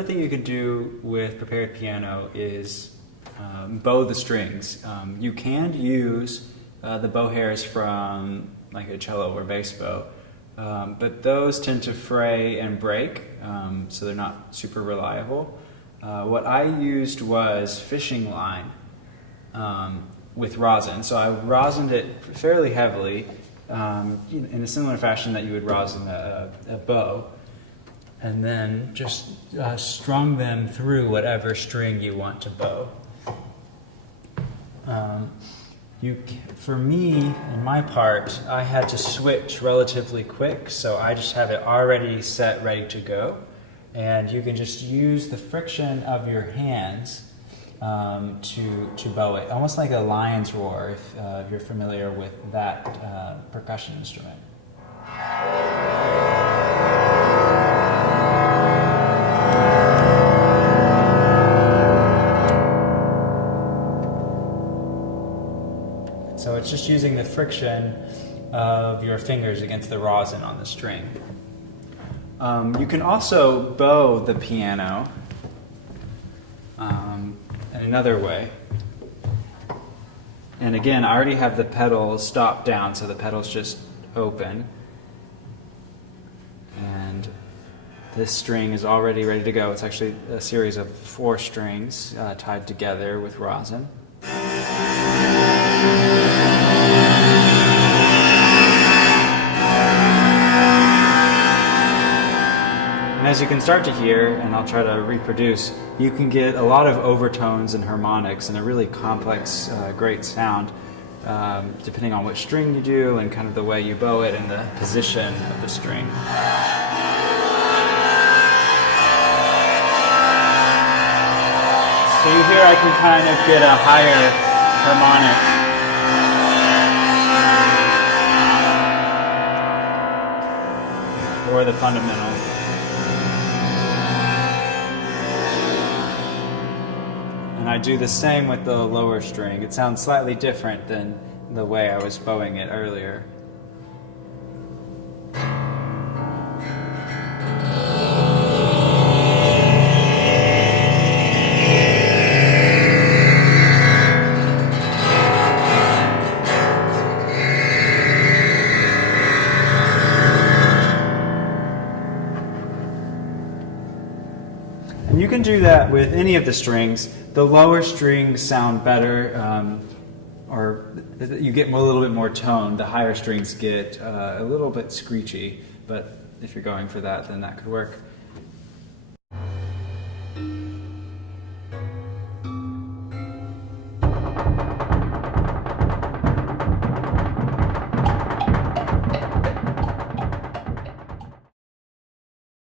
another thing you could do with prepared piano is bow the strings. You can use the bow hairs from like a cello or bass bow, but those tend to fray and break, so they're not super reliable. What I used was fishing line with rosin. So I rosined it fairly heavily in a similar fashion that you would rosin a bow, and then just strung them through whatever string you want to bow. For me, in my part, I had to switch relatively quick, so I just have it already set, ready to go. And you can just use the friction of your hands to bow it, almost like a lion's roar, if you're familiar with that percussion instrument. So it's just using the friction of your fingers against the rosin on the string. You can also bow the piano in another way. And again, I already have the pedals stopped down, so the pedals just open. And this string is already ready to go. It's actually a series of 4 strings tied together with rosin. And as you can start to hear, and I'll try to reproduce, you can get a lot of overtones and harmonics and a really complex, great sound, depending on which string you do and kind of the way you bow it and the position of the string. So you hear I can kind of get a higher harmonic. Or the fundamental. And I do the same with the lower string. It sounds slightly different than the way I was bowing it earlier. You can do that with any of the strings. The lower strings sound better, or you get a little bit more tone. The higher strings get a little bit screechy, but if you're going for that, then that could work.